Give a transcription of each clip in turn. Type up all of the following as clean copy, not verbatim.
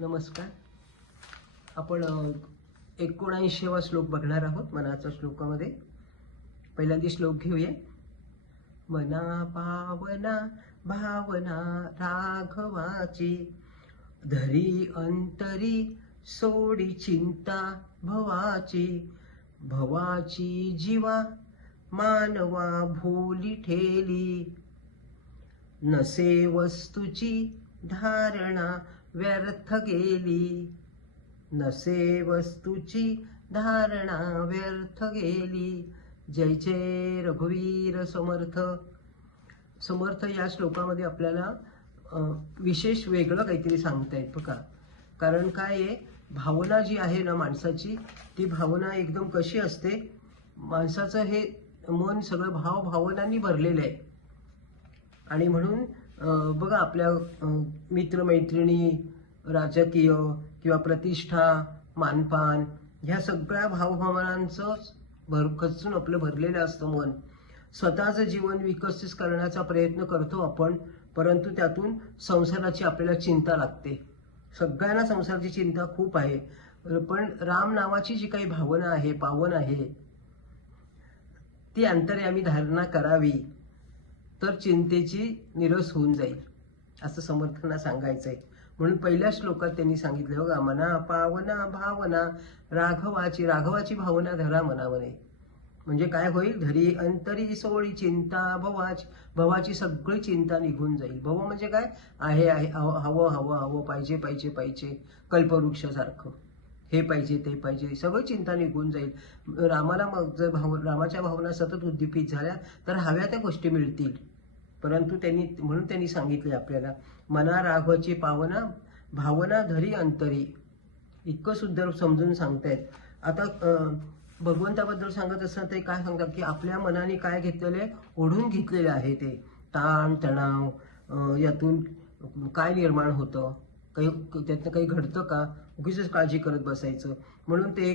नमस्कार. आपण 79वा श्लोक बघणार आहोत मनाच्या श्लोकामध्ये. पहिल्यांदा श्लोक घेऊया. मना पावना भावना राघवाची, धरी अंतरी सोडी चिंता भवाची. भवाची जीवा मानवा भोली ठेली, नसे वस्तूची धारणा व्यर्थ गेली. नसे वस्तूची धारणा व्यर्थ गेली. जय जय रघुवीर समर्थ. समर्थ या श्लोकामध्ये आपल्याला विशेष वेगळं काहीतरी सांगतायत बघा. कारण काय आहे, भावना जी आहे ना माणसाची, ती भावना एकदम कशी असते, माणसाचं हे मन सगळं भावनांनी भरलेलं आहे. आणि म्हणून बघा आपल्या मित्रमैत्रिणी, राजकीय किंवा प्रतिष्ठा, मानपान, ह्या सगळ्या भावभावनांचं खचून आपलं भरलेलं असतं मन. स्वतःचं जीवन विकसित करण्याचा प्रयत्न करतो आपण, परंतु त्यातून संसाराची आपल्याला चिंता लागते. सगळ्यांना संसाराची चिंता खूप आहे, पण राम नावाची जी काही भावना आहे, पावन आहे, ती अंतर्यामी धारणा करावी तर चिंतेची निरस होऊन जाईल, असं समर्थांना सांगायचंय. म्हणून पहिल्या श्लोकात त्यांनी सांगितलं बघा, मना पावना भावना राघवाची. राघवाची भावना धरा मनामध्ये. म्हणजे काय होईल, धरी अंतरी सोळी चिंता भवाची. भवाची सगळी चिंता निघून जाईल. भव म्हणजे काय आहे, हवं हवं हवं, पाहिजे पाहिजे पाहिजे, कल्पवृक्षासारखं हे पाहिजे ते पाहिजे, सगळं चिंता निघून जाईल. रामाला मग जर रामाच्या भावना सतत उद्दीपित झाल्या तर हव्या त्या गोष्टी मिळतील. परंतु म्हणून त्यांनी सांगितले आपल्याला, मना राघवाची पावना भावना धरी अंतरी. इतकं सुंदर समजून सांगतायत. आता भगवंताबद्दल सांगत असताना ते काय सांगतात की आपल्या मनाने काय घेतलेले, ओढून घेतलेले आहे ते ताण तणाव, यातून काय निर्माण होतं, त्यातनं काही घडतं का, उगीच काळजी करत बसायचं. म्हणून ते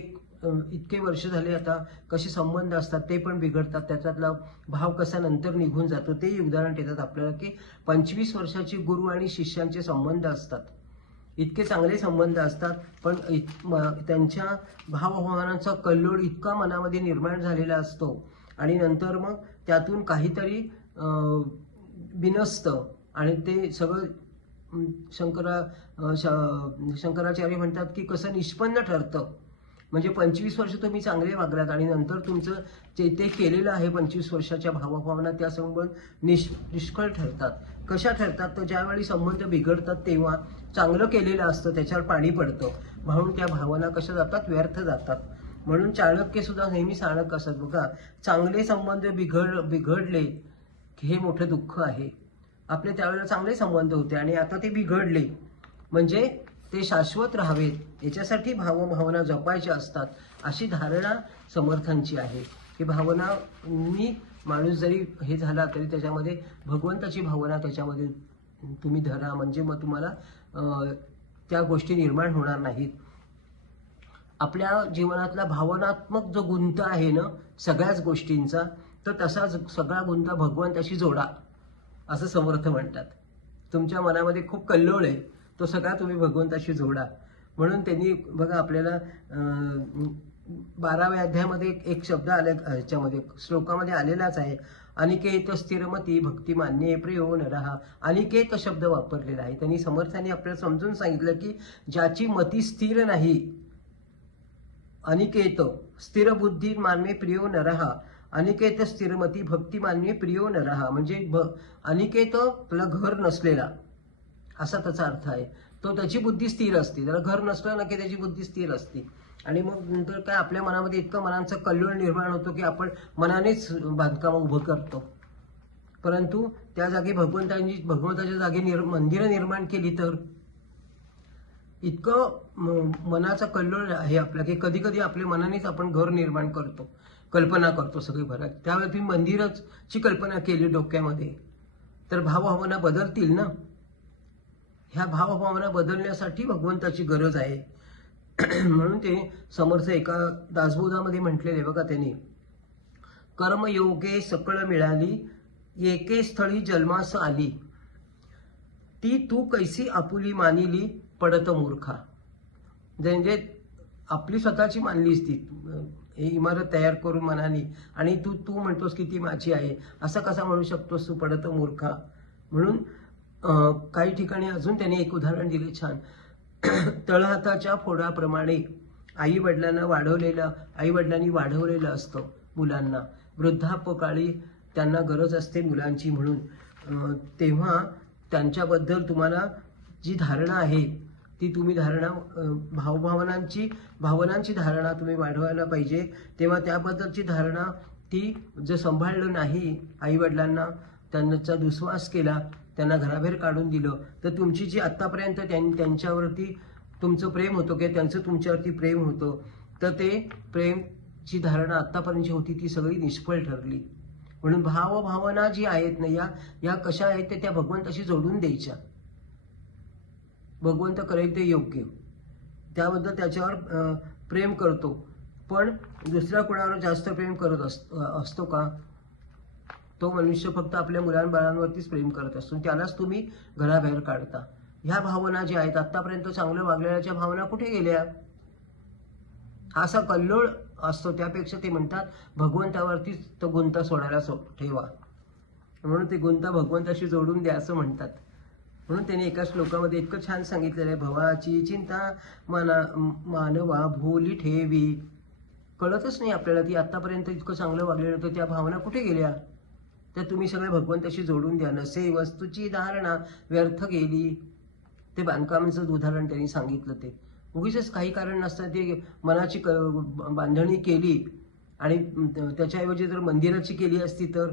इतके वर्ष झाले आता कसे संबंध असतात ते पण बिघडतात, त्याच्यातला भाव कसा नंतर निघून जातो ते उदाहरण देतात आपल्याला. की 25 वर्षाची गुरु आणि शिष्यांचे संबंध असतात, इतके चांगले संबंध असतात, पण त्यांच्या भावभावनांचा कल्लोळ इतका मनामध्ये निर्माण झालेला असतो आणि नंतर मग त्यातून काहीतरी बिनसतं आणि ते सगळं शंकराचार्य म्हणतात की कसं निष्पन्न ठरतं. म्हणजे 25 वर्ष तुम्ही चांगले वागलात आणि नंतर तुमचं ते केलेलं आहे 25 वर्षाच्या भावभावना त्या समोर निष्फळ ठरतात. कशा ठरतात, तर ज्यावेळी संबंध बिघडतात तेव्हा चांगलं केलेलं असतं त्याच्यावर पाणी पडतं, म्हणून त्या भावना कशा जातात, व्यर्थ जातात. म्हणून चाणक्य सुद्धा नेहमी सांगत असत बघा, चांगले संबंध बिघडले की हे मोठं दुःख आहे. आपले त्यावेळेला चांगले संबंध होते आणि आता ते बिघडले, म्हणजे ते शाश्वत राहावेत याच्यासाठी भावना जपायच्या असतात, अशी धारणा समर्थांची आहे. ही भावनांनी माणूस जरी हे झाला तरी त्याच्यामध्ये भगवंताची भावना त्याच्यामध्ये तुम्ही धरा, म्हणजे मग तुम्हाला त्या गोष्टी निर्माण होणार नाहीत. आपल्या जीवनातला भावनात्मक जो गुंत आहे ना सगळ्याच गोष्टींचा, तर तसाच सगळा गुंत भगवंताशी जोडा, असं समर्थ म्हणतात. तुमच्या मनामध्ये खूप कल्लोळ आहे, तो सगळा तुम्ही भगवंताशी जोडा. म्हणून त्यांनी बघा आपल्याला 12व्या अध्यायामध्ये एक शब्द आला, ह्याच्यामध्ये श्लोकामध्ये आलेलाच आहे, अनिकेत स्थिरमती भक्तिमान्ये प्रियो नरहा. अनिकेत शब्द वापरलेला आहे. त्यांनी समर्थांनी आपल्याला समजून सांगितलं की ज्याची मती स्थिर नाही, अनिकेत स्थिर बुद्धी मान्ये प्रियो नरहा, अनिकेत स्थिरमती भक्तिमान्ये प्रियो नरहा. म्हणजे अनिकेत त्याला घर नसलेला असा त्याचा अर्थ आहे. तो त्याची बुद्धी स्थिर असते, त्याला घर नसलं ना की त्याची बुद्धी स्थिर असते. आणि मग नंतर काय आपल्या मनामध्ये इतकं मनांचा कल्लोळ निर्माण होतो की आपण मनानेच बांधकाम उभं करतो. परंतु त्या जागी भगवंताच्या जागी मंदिरं निर्माण केली तर इतकं मनाचा कल्लोळ आहे आपला की कधी कधी आपल्या मनानेच आपण घर निर्माण करतो, कल्पना करतो सगळी भरात. त्यावेळी तुम्ही मंदिराची कल्पना केली डोक्यामध्ये तर भावभावना बदलतील ना. ह्या भावभावना बदलण्यासाठी भगवंताची गरज आहे. म्हणून ते समर्थ एका दासबोधामध्ये म्हटलेले बघा त्यांनी, कर्मयोगे सकळ मिळाली, एके स्थळी जन्मास आली, ती तू कैसी आपुली मानिली, पडत मूर्खा. म्हणजे आपली स्वतःची मानलीस ती ही इमारत तयार करून मनाने, आणि तू तू म्हणतोस की ती माझी आहे, असं कसा म्हणू शकतोस तू पडत मूर्खा. म्हणून काही ठिकाणी अजून त्यांनी एक उदाहरण दिले छान. तळहाताच्या फोडाप्रमाणे आई वडिलांनी वाढवलेलं असतं मुलांना. वृद्धापकाळी त्यांना गरज असते मुलांची, म्हणून तेव्हा त्यांच्याबद्दल तुम्हाला जी धारणा आहे ती तुम्ही भावनांची धारणा तुम्ही वाढवायला पाहिजे. तेव्हा त्याबद्दलची धारणा ती जर सांभाळलं नाही, आई वडिलांना त्यांचा दुस्वास केला, त्यांना घराबाहेर काढून दिलं, तर तुमची जी आत्तापर्यंत त्यांच्यावरती तुमचं प्रेम होतं किंवा त्यांचं तुमच्यावरती प्रेम होतं, तर ते प्रेमची धारणा आत्तापर्यंत होती ती सगळी निष्फळ ठरली. म्हणून भावना जी आहेत ना, या कशा आहेत त्या भगवंताशी जोडून द्यायच्या. भगवंत करेल ते योग्य, त्याबद्दल त्याच्यावर प्रेम करतो. पण दुसऱ्या कोणावर जास्त प्रेम करत असतो का? तो मनुष्य फक्त आपल्या मुलांबाळांवरतीच प्रेम करत असतो, त्यालाच तुम्ही घराबाहेर काढता. ह्या भावना ज्या आहेत, आतापर्यंत चांगलं वागलेल्याच्या भावना कुठे गेल्या? हा असा कल्लोळ असतो. त्यापेक्षा ते म्हणतात भगवंतावरतीच तो गुंता सोडायला ठेवा, म्हणून ते गुंता भगवंताशी जोडून द्या असं म्हणतात. म्हणून त्याने एका श्लोकामध्ये इतकं छान सांगितलेलं आहे, भवाची चिंता मानवा भोली ठेवी. कळतच नाही आपल्याला ती आतापर्यंत इतकं चांगलं वागलेलं होतं, त्या भावना कुठे गेल्या? त्या तुम्ही सगळ्या भगवंताशी जोडून द्या. नसे वस्तूची धारणा व्यर्थ गेली. ते बांधकामाचं उदाहरण त्यांनी सांगितलं. ते उगीच काही कारण नसतं ते मनाची बांधणी केली आणि त्याच्याऐवजी जर मंदिराची केली असती, तर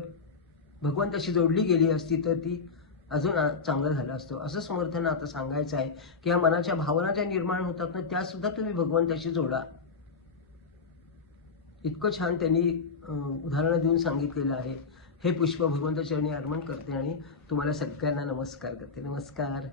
भगवंताशी जोडली गेली असती, तर ती अजून चांगलं झालं असतं. असं समर्थन आता सांगायचं आहे की या मनाच्या भावना ज्या निर्माण होतात ना, त्या सुद्धा तुम्ही भगवंताशी जोडा. इतकं छान त्यांनी उदाहरणं देऊन सांगितलेलं आहे. हे पुष्प भगवंताचरणी अर्पण करते आणि तुम्हाला सगळ्यांना नमस्कार करते. नमस्कार.